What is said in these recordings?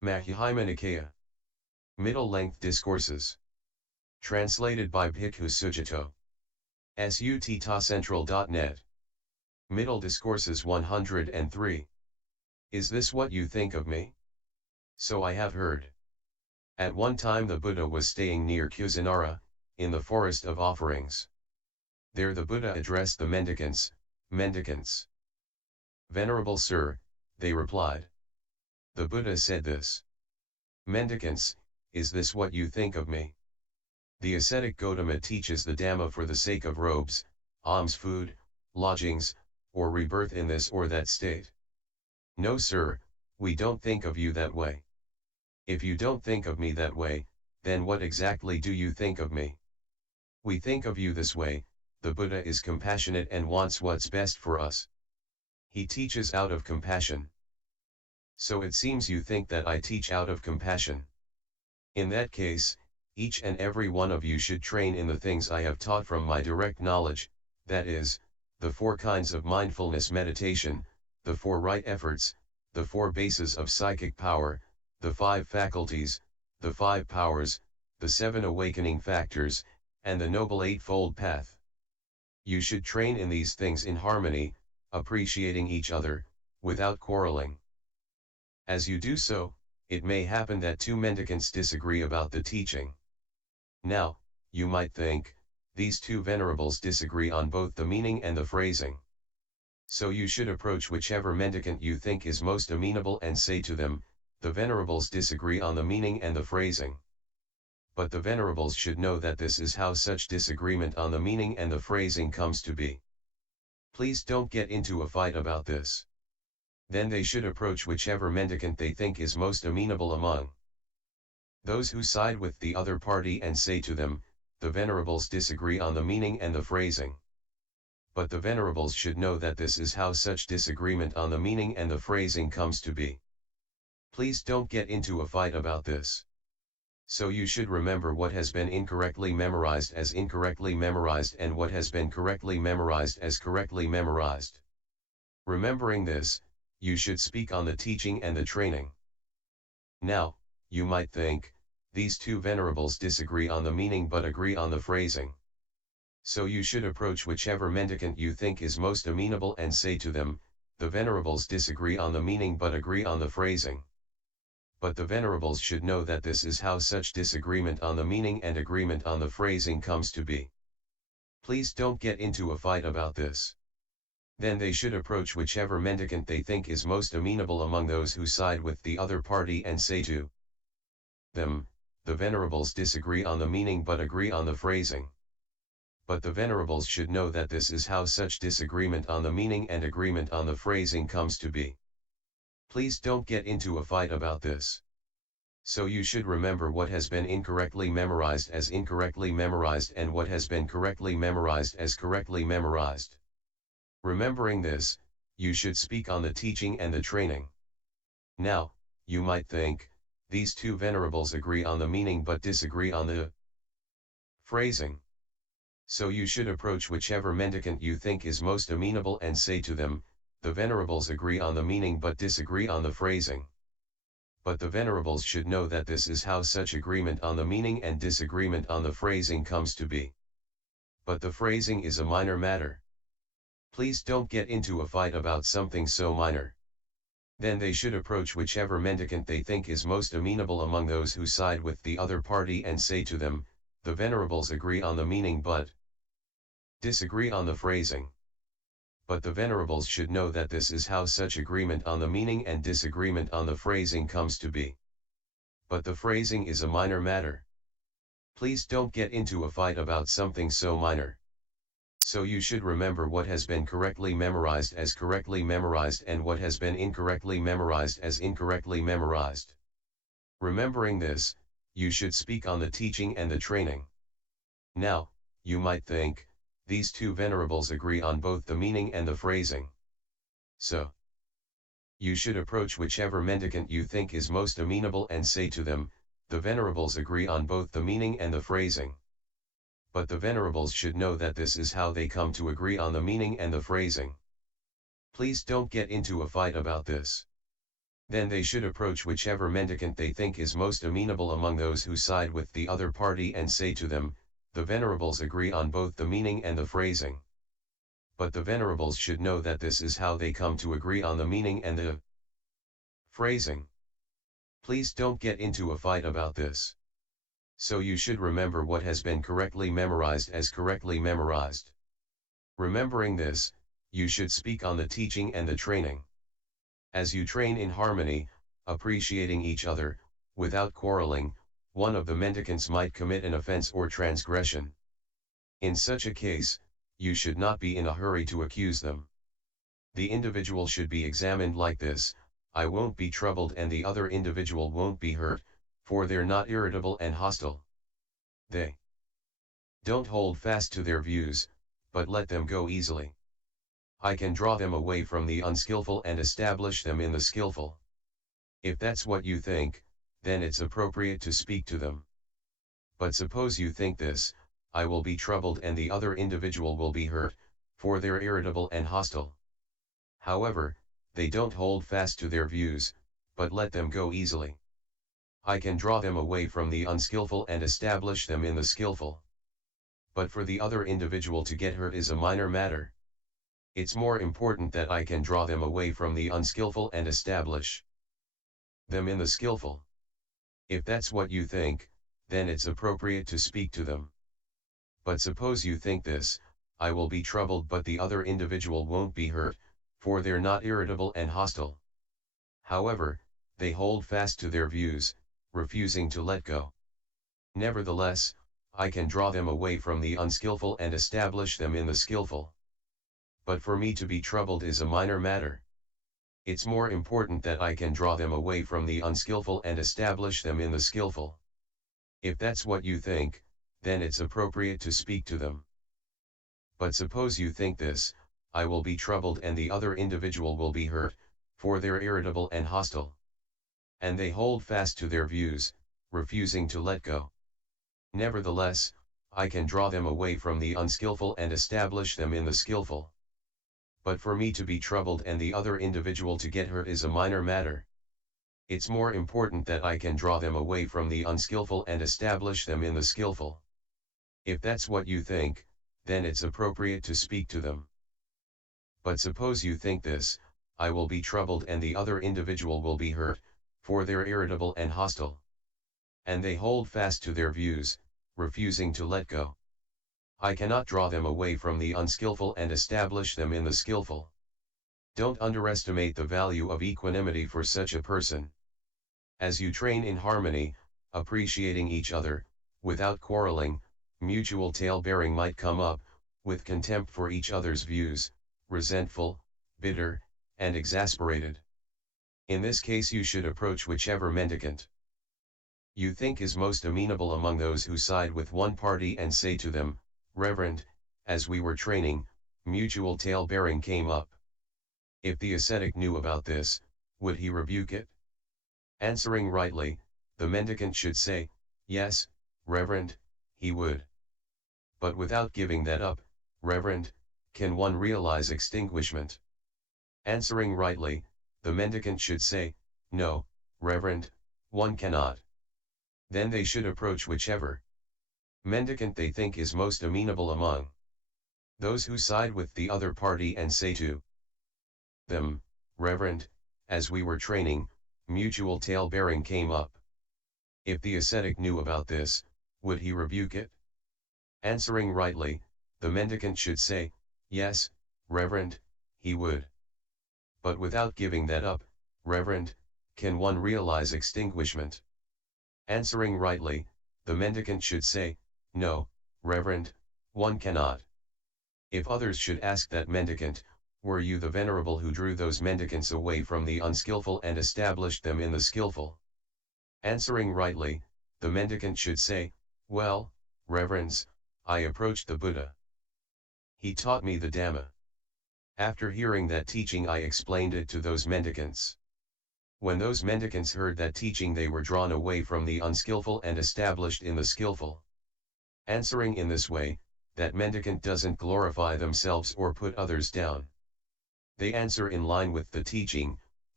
Majjhima Nikaya. Middle-length discourses. Translated by Bhikkhu Sujato. sutta-central.net. Middle Discourses 103. Is this what you think of me? So I have heard. At one time the Buddha was staying near Kusinara, in the forest of offerings. There the Buddha addressed the mendicants, Mendicants. Venerable Sir, they replied. The Buddha said this. Mendicants, is this what you think of me? The ascetic Gotama teaches the Dhamma for the sake of robes, alms-food, lodgings, or rebirth in this or that state. No sir, we don't think of you that way. If you don't think of me that way, then what exactly do you think of me? We think of you this way, the Buddha is compassionate and wants what's best for us. He teaches out of compassion. So it seems you think that I teach out of compassion. In that case, each and every one of you should train in the things I have taught from my direct knowledge, that is, the 4 kinds of mindfulness meditation, the 4 right efforts, the 4 bases of psychic power, the 5 faculties, the 5 powers, the 7 awakening factors, and the noble eightfold path. You should train in these things in harmony, appreciating each other, without quarreling. As you do so, it may happen that 2 mendicants disagree about the teaching. Now, you might think, these 2 venerables disagree on both the meaning and the phrasing. So you should approach whichever mendicant you think is most amenable and say to them, the venerables disagree on the meaning and the phrasing. But the venerables should know that this is how such disagreement on the meaning and the phrasing comes to be. Please don't get into a fight about this. Then they should approach whichever mendicant they think is most amenable among those who side with the other party and say to them, the venerables disagree on the meaning and the phrasing. But the venerables should know that this is how such disagreement on the meaning and the phrasing comes to be. Please don't get into a fight about this. So you should remember what has been incorrectly memorized as incorrectly memorized and what has been correctly memorized as correctly memorized. Remembering this, you should speak on the teaching and the training. Now, you might think, these 2 venerables disagree on the meaning but agree on the phrasing. So you should approach whichever mendicant you think is most amenable and say to them, the venerables disagree on the meaning but agree on the phrasing. But the venerables should know that this is how such disagreement on the meaning and agreement on the phrasing comes to be. Please don't get into a fight about this. Then they should approach whichever mendicant they think is most amenable among those who side with the other party and say to them, the venerables disagree on the meaning but agree on the phrasing. But the venerables should know that this is how such disagreement on the meaning and agreement on the phrasing comes to be. Please don't get into a fight about this. So you should remember what has been incorrectly memorized as incorrectly memorized and what has been correctly memorized as correctly memorized. Remembering this, you should speak on the teaching and the training. Now, you might think, these 2 venerables agree on the meaning but disagree on the phrasing. So you should approach whichever mendicant you think is most amenable and say to them, the venerables agree on the meaning but disagree on the phrasing. But the venerables should know that this is how such agreement on the meaning and disagreement on the phrasing comes to be. But the phrasing is a minor matter. Please don't get into a fight about something so minor. Then they should approach whichever mendicant they think is most amenable among those who side with the other party and say to them, the venerables agree on the meaning but disagree on the phrasing. But the venerables should know that this is how such agreement on the meaning and disagreement on the phrasing comes to be. But the phrasing is a minor matter. Please don't get into a fight about something so minor. So you should remember what has been correctly memorized as correctly memorized and what has been incorrectly memorized as incorrectly memorized. Remembering this, you should speak on the teaching and the training. Now, you might think, these 2 venerables agree on both the meaning and the phrasing. So, you should approach whichever mendicant you think is most amenable and say to them, the venerables agree on both the meaning and the phrasing. But the venerables should know that this is how they come to agree on the meaning and the phrasing. Please don't get into a fight about this. Then they should approach whichever mendicant they think is most amenable among those who side with the other party and say to them, the venerables agree on both the meaning and the phrasing. But the venerables should know that this is how they come to agree on the meaning and the phrasing. Please don't get into a fight about this. So you should remember what has been correctly memorized as correctly memorized. Remembering this, you should speak on the teaching and the training. As you train in harmony, appreciating each other, without quarreling, one of the mendicants might commit an offense or transgression. In such a case, you should not be in a hurry to accuse them. The individual should be examined like this: I won't be troubled and the other individual won't be hurt, for they're not irritable and hostile. They don't hold fast to their views, but let them go easily. I can draw them away from the unskillful and establish them in the skillful. If that's what you think, then it's appropriate to speak to them. But suppose you think this: I will be troubled and the other individual will be hurt, for they're irritable and hostile. However, they don't hold fast to their views, but let them go easily. I can draw them away from the unskillful and establish them in the skillful. But for the other individual to get hurt is a minor matter. It's more important that I can draw them away from the unskillful and establish them in the skillful. If that's what you think, then it's appropriate to speak to them. But suppose you think this: I will be troubled but the other individual won't be hurt, for they're not irritable and hostile. However, they hold fast to their views, refusing to let go. Nevertheless, I can draw them away from the unskillful and establish them in the skillful. But for me to be troubled is a minor matter. It's more important that I can draw them away from the unskillful and establish them in the skillful. If that's what you think, then it's appropriate to speak to them. But suppose you think this: I will be troubled and the other individual will be hurt, for they're irritable and hostile. And they hold fast to their views, refusing to let go. Nevertheless, I can draw them away from the unskillful and establish them in the skillful. But for me to be troubled and the other individual to get hurt is a minor matter. It's more important that I can draw them away from the unskillful and establish them in the skillful. If that's what you think, then it's appropriate to speak to them. But suppose you think this: I will be troubled and the other individual will be hurt, for they're irritable and hostile. And they hold fast to their views, refusing to let go. I cannot draw them away from the unskillful and establish them in the skillful. Don't underestimate the value of equanimity for such a person. As you train in harmony, appreciating each other, without quarreling, mutual tale-bearing might come up, with contempt for each other's views, resentful, bitter, and exasperated. In this case you should approach whichever mendicant you think is most amenable among those who side with one party and say to them, Reverend, as we were training, mutual tale-bearing came up. If the ascetic knew about this, would he rebuke it? Answering rightly, the mendicant should say, Yes, Reverend, he would. But without giving that up, Reverend, can one realize extinguishment? Answering rightly, the mendicant should say, No, Reverend, one cannot. Then they should approach whichever mendicant they think is most amenable among those who side with the other party and say to them, Reverend, as we were training, mutual tale-bearing came up. If the ascetic knew about this, would he rebuke it? Answering rightly, the mendicant should say, Yes, Reverend, he would. But without giving that up, Reverend, can one realize extinguishment? Answering rightly, the mendicant should say, No, Reverend, one cannot. If others should ask that mendicant, Were you the venerable who drew those mendicants away from the unskillful and established them in the skillful? Answering rightly, the mendicant should say, Well, Reverends, I approached the Buddha. He taught me the Dhamma. After hearing that teaching I explained it to those mendicants. When those mendicants heard that teaching they were drawn away from the unskillful and established in the skillful. Answering in this way, that mendicant doesn't glorify themselves or put others down. They answer in line with the teaching,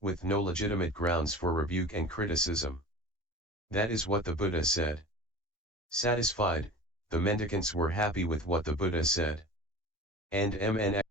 with no legitimate grounds for rebuke and criticism. That is what the Buddha said. Satisfied, the mendicants were happy with what the Buddha said. And MN